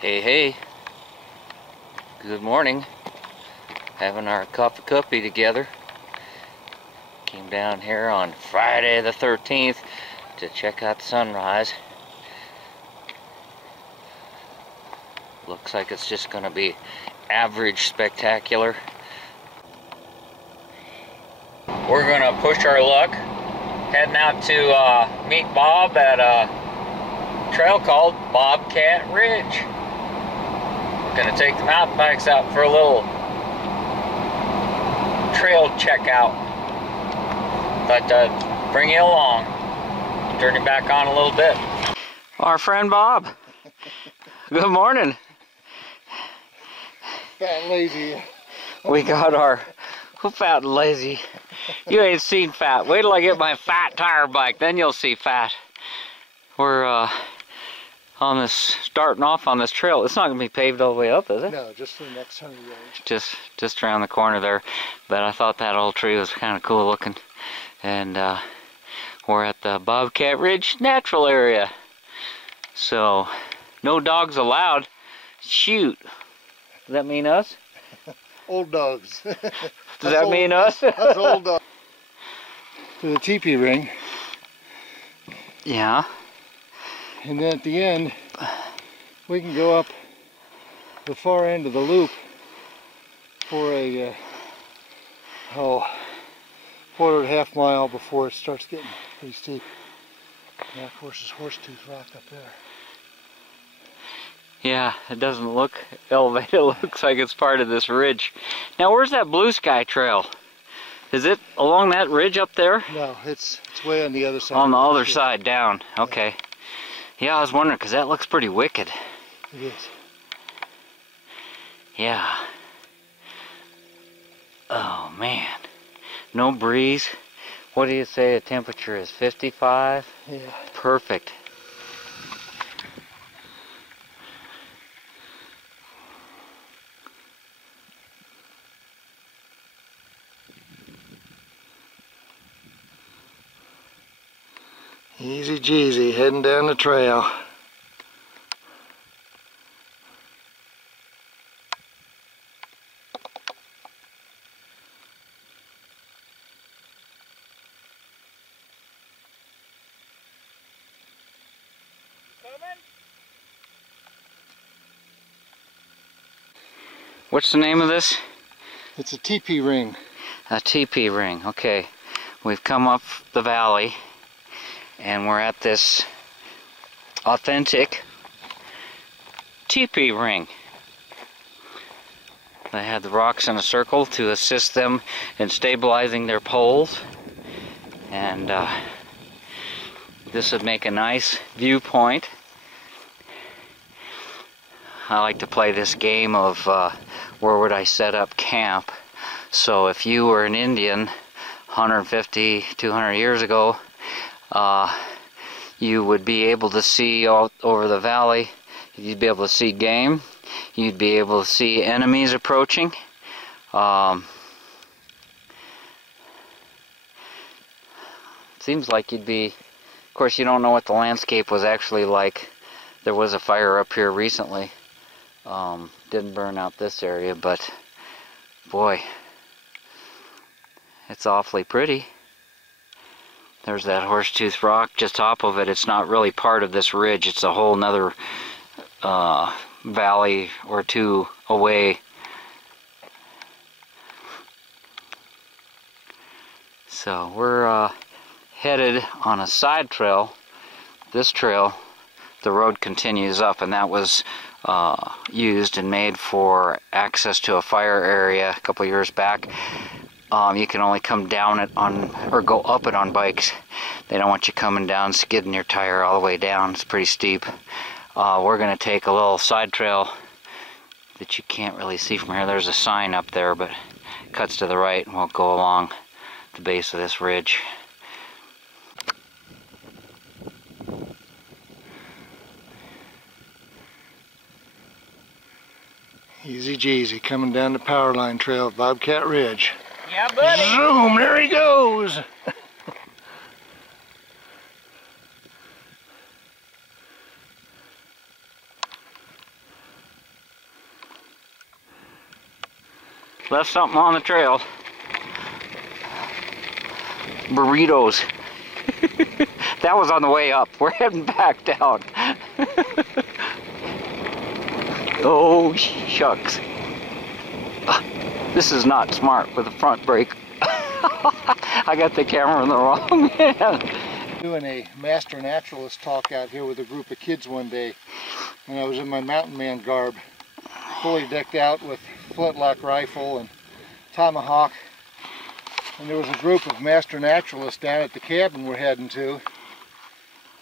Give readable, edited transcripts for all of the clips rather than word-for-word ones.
Hey, hey, good morning. Having our cuppy together. Came down here on Friday the 13th to check out the sunrise. Looks like it's just gonna be average spectacular. We're gonna push our luck, heading out to meet Bob at a trail called Bobcat Ridge. Gonna take the mountain bikes out for a little trail checkout. Thought I'd bring you along. Turn you back on a little bit. Our friend Bob. Good morning. Fat and lazy. We got our fat and lazy. You ain't seen fat. Wait till I get my fat tire bike, then you'll see fat. We're on this, starting off on this trail. It's not gonna be paved all the way up, is it? No, just for the next 100 yards. Just around the corner there. But I thought that old tree was kind of cool looking. And we're at the Bobcat Ridge natural area. So, no dogs allowed. Shoot. Does that mean us? Old dogs. Does that mean us? That's old dogs. To the teepee ring. Yeah. And then at the end, we can go up the far end of the loop for a, quarter and a half mile before it starts getting pretty steep. And of course there's Horsetooth Rock up there. Yeah, it doesn't look elevated. It looks like it's part of this ridge. Now, where's that Blue Sky Trail? Is it along that ridge up there? No, it's way on the other side. On the other side, down. Okay. Yeah, I was wondering, because that looks pretty wicked. It is. Yeah. Oh, man. No breeze. What do you say the temperature is? 55? Yeah. Perfect. TheEZGZ heading down the trail. What's the name of this? It's a teepee ring. A teepee ring. Okay. We've come up the valley and we're at this authentic teepee ring. They had the rocks in a circle to assist them in stabilizing their poles, and this would make a nice viewpoint. I like to play this game of where would I set up camp. So if you were an Indian 150, 200 years ago, you would be able to see all over the valley. You'd be able to see game. You'd be able to see enemies approaching. Seems like you'd be, of course you don't know what the landscape was actually like. There was a fire up here recently. Didn't burn out this area, but boy, it's awfully pretty. There's that Horsetooth Rock just top of it. It's not really part of this ridge. It's a whole nother valley or two away. So we're headed on a side trail. This trail, the road continues up, and that was used and made for access to a fire area a couple years back. You can only come down it on, or go up it on bikes. They don't want you coming down, skidding your tire all the way down. It's pretty steep. We're going to take a little side trail that you can't really see from here. There's a sign up there, but it cuts to the right, and we'll go along the base of this ridge. TheEZGZ coming down the power line trail at Bobcat Ridge. Yeah, buddy. Zoom, there he goes. Left something on the trail. Burritos. That was on the way up. We're heading back down. Oh, shucks. This is not smart with the front brake. I got the camera in the wrong hand. Doing a master naturalist talk out here with a group of kids one day, and I was in my mountain man garb, fully decked out with flintlock rifle and tomahawk, and there was a group of master naturalists down at the cabin we're heading to,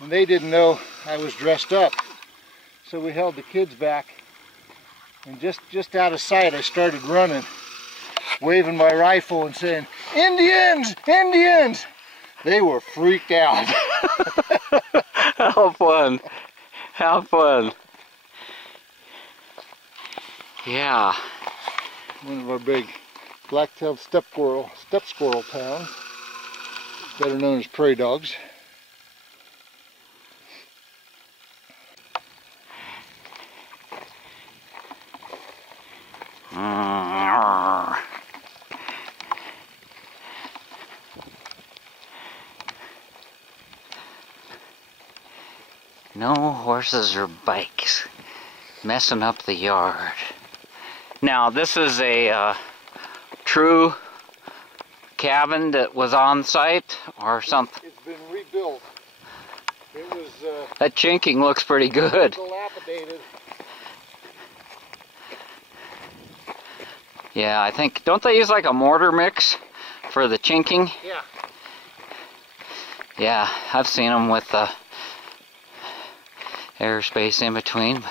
and they didn't know I was dressed up, so we held the kids back, and just out of sight I started running, waving my rifle and saying, "Indians! Indians!" They were freaked out. How fun. How fun. Yeah. One of our big black-tailed steppe squirrel towns, better known as prairie dogs. No horses or bikes messing up the yard. Now this is a true cabin that was on site or something? It's been rebuilt. It was that chinking looks pretty good. dilapidated. Yeah, I think, don't they use like a mortar mix for the chinking? Yeah. Yeah, I've seen them with airspace in between.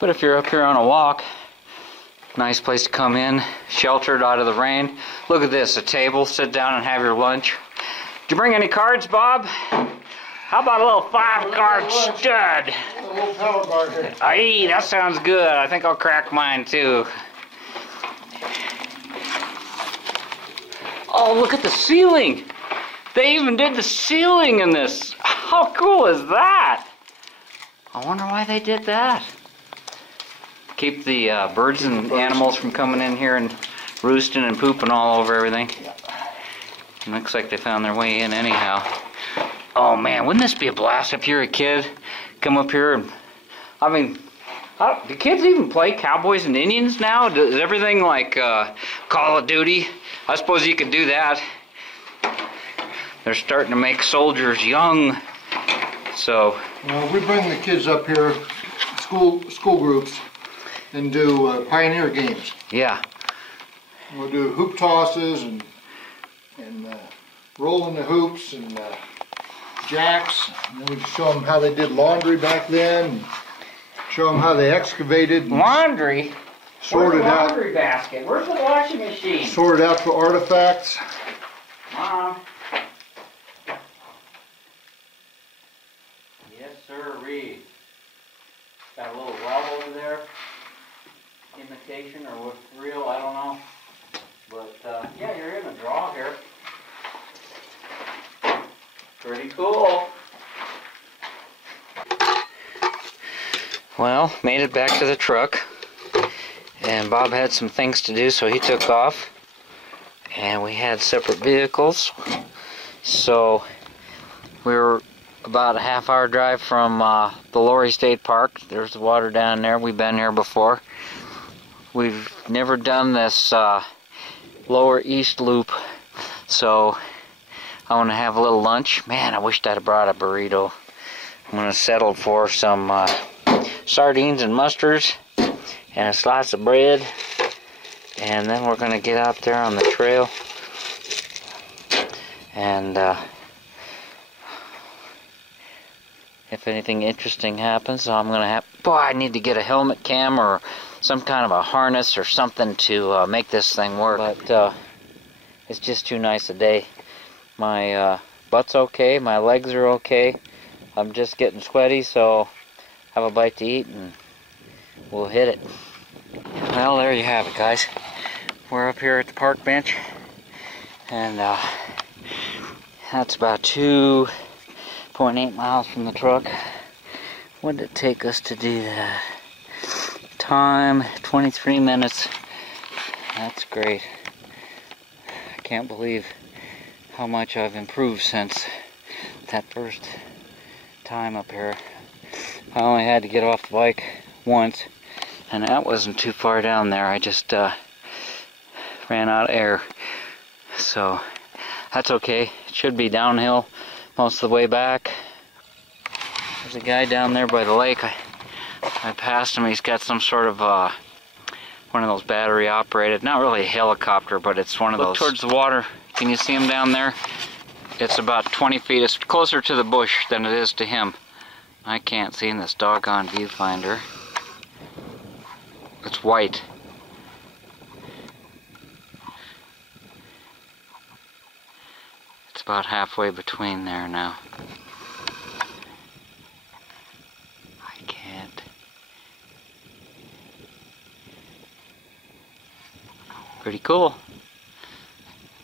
But if you're up here on a walk, nice place to come in, sheltered out of the rain. Look at this, a table, sit down and have your lunch. Did you bring any cards, Bob? How about a little 5-card stud? A little power bar here. Aye, that sounds good. I think I'll crack mine too. Oh, look at the ceiling. They even did the ceiling in this. How cool is that? I wonder why they did that. Keep the birds and animals from coming in here and roosting and pooping all over everything. Looks like they found their way in anyhow. Oh man, wouldn't this be a blast if you're a kid? Come up here and, I mean, do kids even play Cowboys and Indians now? Is everything like Call of Duty? I suppose you could do that. They're starting to make soldiers young, so. Well, we bring the kids up here, school groups, and do pioneer games. Yeah. We'll do hoop tosses and rolling the hoops and jacks. And then we show them how they did laundry back then. And show them how they excavated. And laundry? Sorted Where's the out. laundry basket? Where's the washing machine? Sorted out for artifacts. Mom. Yes, sir, Reed. Got a little well over there. Imitation or what's real, I don't know. But yeah, you're in a draw here. Pretty cool. Well, made it back to the truck. And Bob had some things to do, so he took off. And we had separate vehicles. So we were about a half-hour drive from the Lorry State Park. There's the water down there. We've been here before. We've never done this lower east loop, so I want to have a little lunch. Man, I wished I'd have brought a burrito. I'm going to settle for some sardines and mustards and a slice of bread, and then we're going to get out there on the trail and if anything interesting happens, I'm going to have, boy, I need to get a helmet cam or some kind of a harness or something to make this thing work. But it's just too nice a day. My butt's okay, my legs are okay. I'm just getting sweaty, so have a bite to eat and we'll hit it. Well, there you have it, guys. We're up here at the park bench, and that's about 2.8 miles from the truck. What did it take us to do that? Time 23 minutes That's great. I can't believe how much I've improved since that first time up here. I only had to get off the bike once, and that wasn't too far down there. I just ran out of air. So that's okay. It should be downhill most of the way back. There's a guy down there by the lake. I passed him. He's got some sort of one of those battery operated, not really a helicopter, but it's one of those. Look towards the water. Can you see him down there? It's about 20 feet. It's closer to the bush than it is to him. I can't see in this doggone viewfinder. It's white. It's about halfway between there now. I can't. Pretty cool.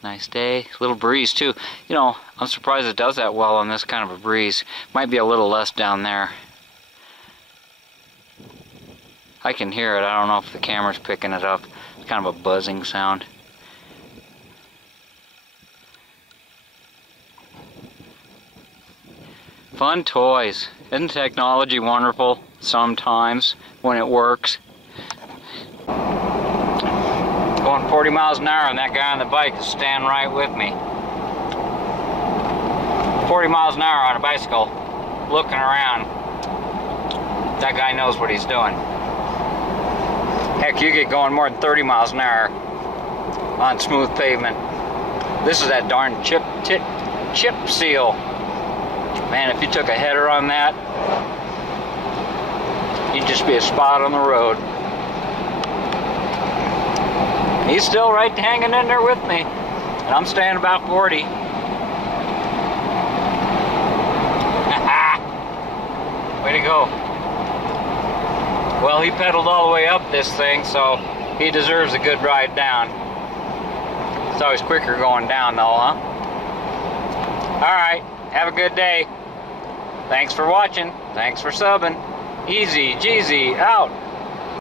Nice day. Little breeze too. You know, I'm surprised it does that well on this kind of a breeze. Might be a little less down there. I can hear it. I don't know if the camera's picking it up. It's kind of a buzzing sound. Fun toys. Isn't technology wonderful sometimes when it works? Going 40 miles an hour and that guy on the bike is standing right with me. 40 miles an hour on a bicycle, looking around. That guy knows what he's doing. Heck, you get going more than 30 miles an hour on smooth pavement. This is that darn chip seal. Man, if you took a header on that, you'd just be a spot on the road. He's still right hanging in there with me, and I'm staying about 40. Way to go. Well, he pedaled all the way up this thing, so he deserves a good ride down. It's always quicker going down though, huh? Alright, have a good day. Thanks for watching. Thanks for subbing. TheEZGZ out.